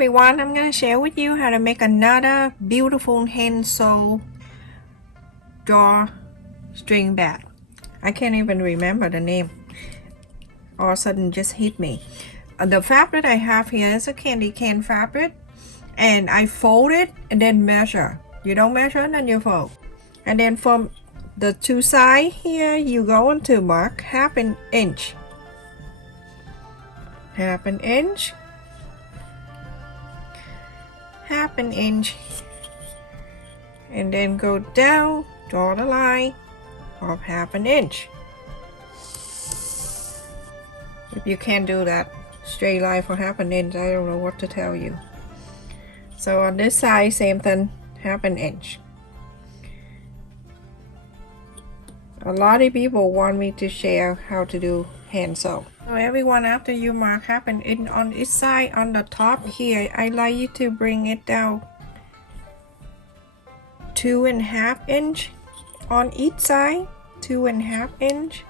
everyone, I'm gonna share with you how to make another beautiful hand sew drawstring bag. I can't even remember the name. All of a sudden just hit me. The fabric I have here is a candy cane fabric, and I fold it and then measure. You don't measure, then you fold. And then from the two sides here, you go into mark half an inch. Half an inch. Half an inch. And then go down, draw the line of half an inch. If you can't do that straight line for half an inch, I don't know what to tell you. So on this side, same thing, half an inch. A lot of people want me to share how to do hand sew. So everyone, after you mark half an inch on each side, on the top here, I like you to bring it down 2.5 inch on each side, 2.5 inch.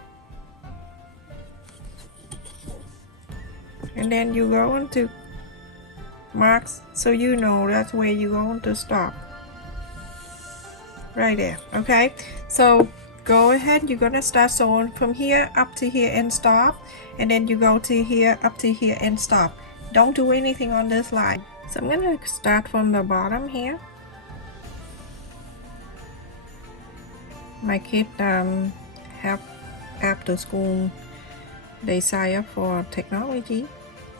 And then you go into marks so you know that's where you're going to stop. Right there, okay? So go ahead, you're gonna start sewing from here up to here and stop, and then you go to here up to here and stop. Don't do anything on this line. So I'm gonna start from the bottom here. My kids have after school, they sign up for technology,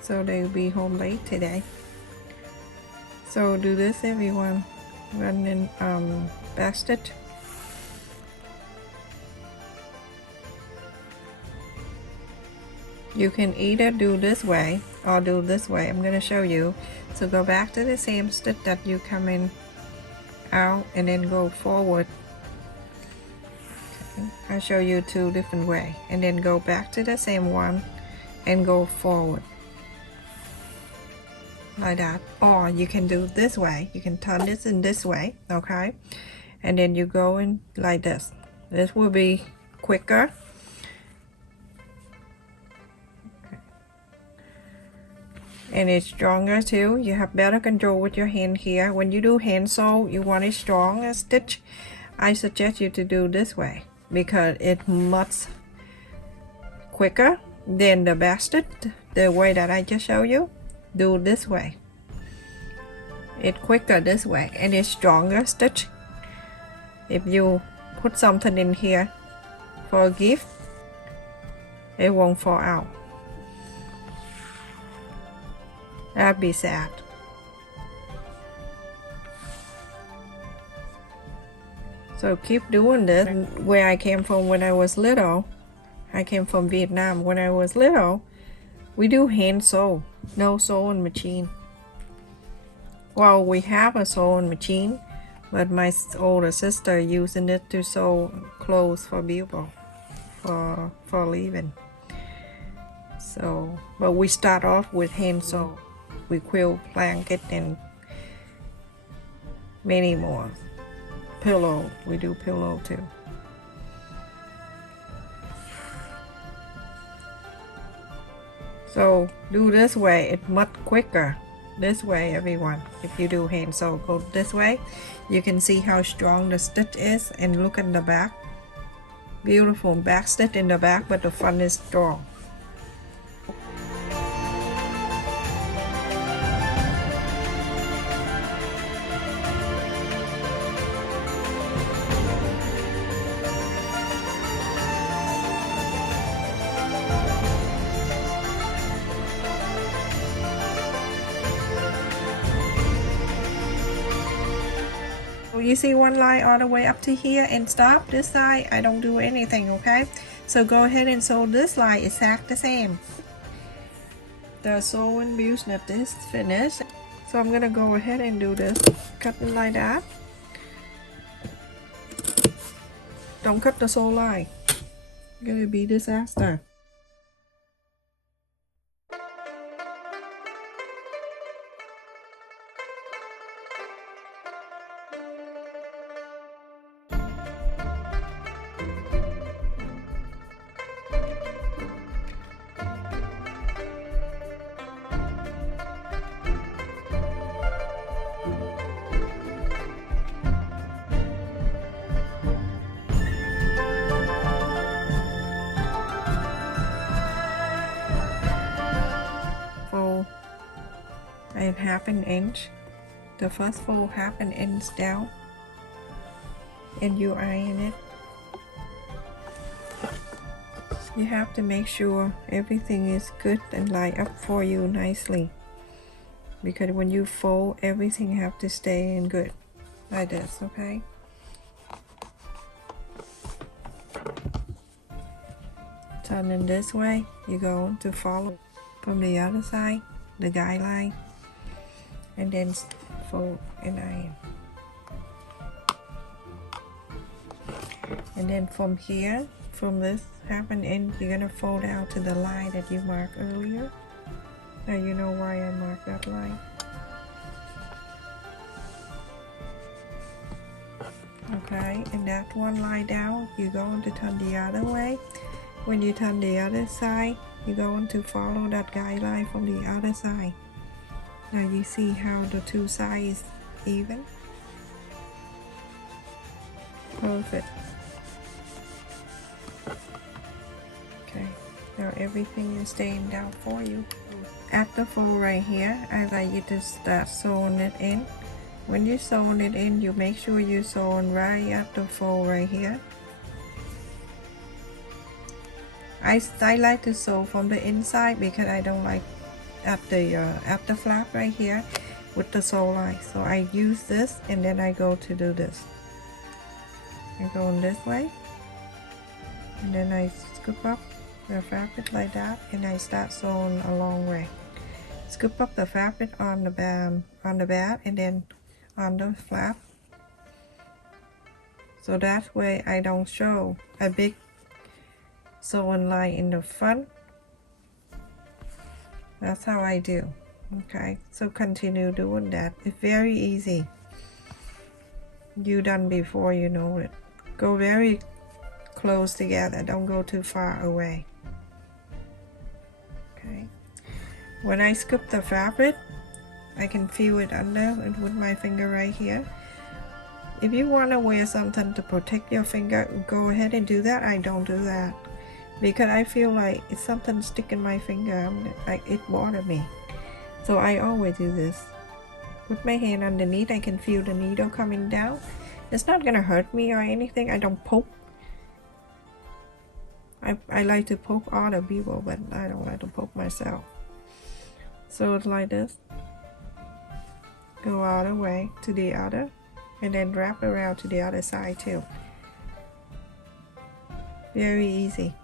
so they'll be home late today. So do this, everyone. Run in basket. You can either do this way or do this way. I'm going to show you. So go back to the same stitch that you come in out and then go forward. Okay. I'll show you two different ways, and then go back to the same one and go forward like that. Or you can do this way. You can turn this in this way, okay? And then you go in like this. This will be quicker. And it's stronger too. You have better control with your hand here. When you do hand sew, you want a strong stitch. I suggest you to do this way because it's much quicker than the basket, the way that I just showed you. Do this way. It's quicker this way, and it's stronger stitch. If you put something in here for a gift, it won't fall out. That'd be sad. So keep doing this. Where I came from when I was little, I came from Vietnam. When I was little, we do hand sew, no sewing machine. Well, we have a sewing machine, but my older sister using it to sew clothes for people for living. So, but we start off with hand sew. We quilt, blanket, and many more. Pillow, we do pillow too. So do this way, it's much quicker. This way, everyone. If you do hand sew, go this way. You can see how strong the stitch is, and look at the back. Beautiful back stitch in the back, but the front is strong. You see one line all the way up to here and stop. This side I don't do anything, okay? So go ahead and sew this line exact the same. The sewing business is finished, so I'm gonna go ahead and do this, cutting like that. Don't cut the sew line, it's gonna be disaster. and 1/2 inch. The first fold 1/2 inch down, and you iron it. You have to make sure everything is good and line up for you nicely, because when you fold, everything have to stay in good like this. Okay, turn in this way. You're going to follow from the other side, the guideline, and then fold and iron. And then from here, from this 1/2 inch, you're gonna fold out to the line that you marked earlier. Now you know why I marked that line. Okay, and that one line down, you're going to turn the other way. When you turn the other side, you're going to follow that guideline from the other side. Now you see how the two sides even? Perfect. Okay, now everything is staying down for you. At the fold right here, I like you to start sewing it in. When you're sewing it in, you make sure you're sewing right at the fold right here. I like to sew from the inside because I don't like at the flap right here with the sew line. So I use this and then I go to do this. I go in this way and then I scoop up the fabric like that and I start sewing a long way. Scoop up the fabric on the back and then on the flap. So that way I don't show a big sewing line in the front. That's how I do. Okay, so continue doing that. It's very easy. You done before, you know it. Go very close together, don't go too far away. Okay, when I scoop the fabric, I can feel it under and with my finger right here. If you want to wear something to protect your finger, go ahead and do that. I don't do that because I feel like it's something stick in my finger, like it bothers me. So I always do this. Put my hand underneath, I can feel the needle coming down. It's not gonna hurt me or anything. I don't poke. I like to poke other people, but I don't like to poke myself. So it's like this. Go all the way to the other, and then wrap around to the other side too. Very easy.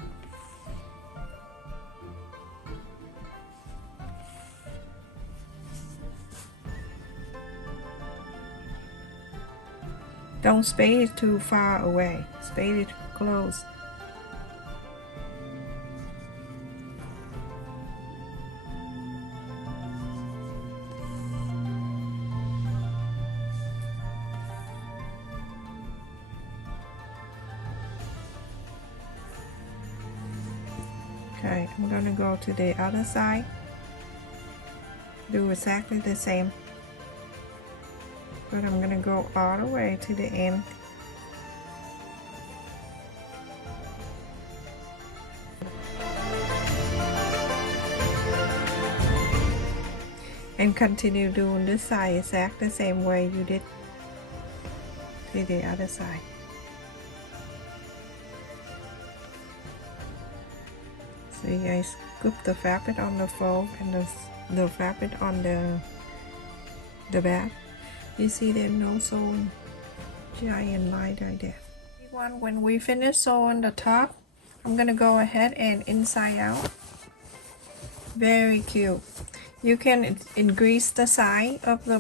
Don't space it too far away. Space it close. Okay, I'm gonna go to the other side. Do exactly the same. But I'm gonna go all the way to the end. And continue doing this side exactly the same way you did to the other side. See, I scoop the fabric on the fold and the fabric on the back. You see there's no sewing giant line like that. When we finish sewing the top, I'm gonna go ahead and inside out. Very cute. You can increase the size of the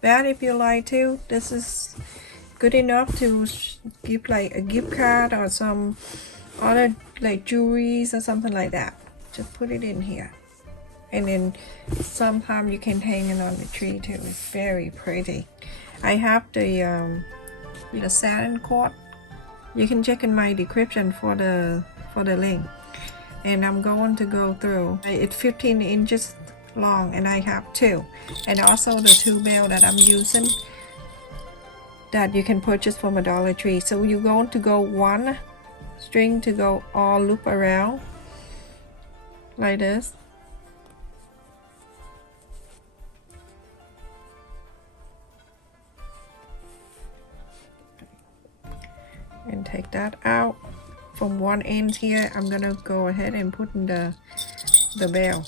bag if you like to. This is good enough to give like a gift card or some other like jewelries or something like that. Just put it in here. And then sometimes you can hang it on the tree too. It's very pretty. I have the satin cord. You can check in my description for the link. And I'm going to go through. It's 15 inches long, and I have two. And also the two bell that I'm using that you can purchase from a Dollar Tree. So you're going to go one string to go all loop around like this. take that out. From one end here, I'm gonna go ahead and put in the bell.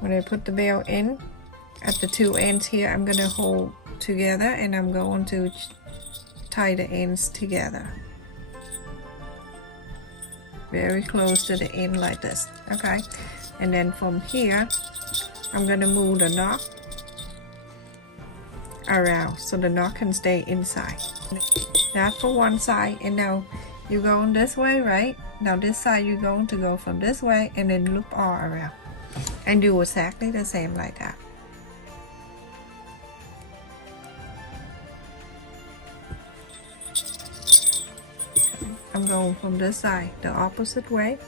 When I put the bell in, at the two ends here, I'm gonna hold together and I'm going to tie the ends together. Very close to the end like this, okay? And then from here, I'm gonna move the knot around so the knot can stay inside. That's for one side, and now you're going this way, right? Now this side you're going to go from this way and then loop all around and do exactly the same like that. Okay. I'm going from this side the opposite way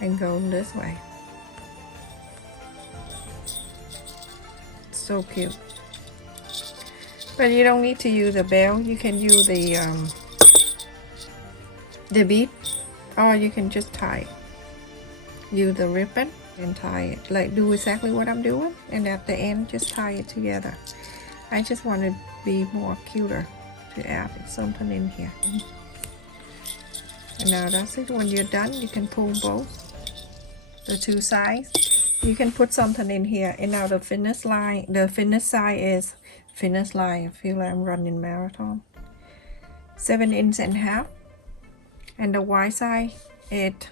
and going this way. So cute. But you don't need to use a bell. You can use the bead, or you can just tie it. Use the ribbon and tie it. Like do exactly what I'm doing, and at the end just tie it together. I just want to be more cuter to add something in here. And now that's it. When you're done, you can pull both the two sides. You can put something in here. And now the finish line, the finish side is finish line. I feel like I'm running marathon. 7.5 inches. And the wide side it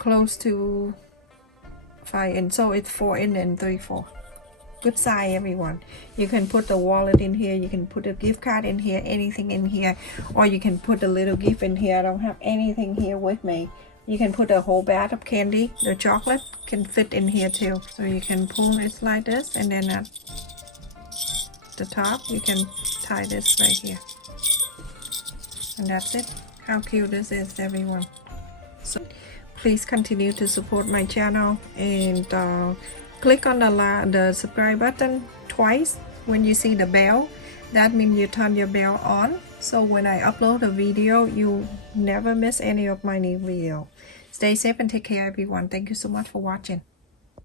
close to 5 inches, so it's 4 inches and 3/4. Good size, everyone. You can put the wallet in here, you can put a gift card in here, anything in here, or you can put a little gift in here. I don't have anything here with me. You can put a whole bag of candy. The chocolate can fit in here too. So you can pull it like this, and then at the top you can tie this right here, and that's it. How cute this is, everyone. So please continue to support my channel and click on the subscribe button twice. When you see the bell, that means you turn your bell on, so when I upload a video you never miss any of my new video. Stay safe and take care, everyone. Thank you so much for watching.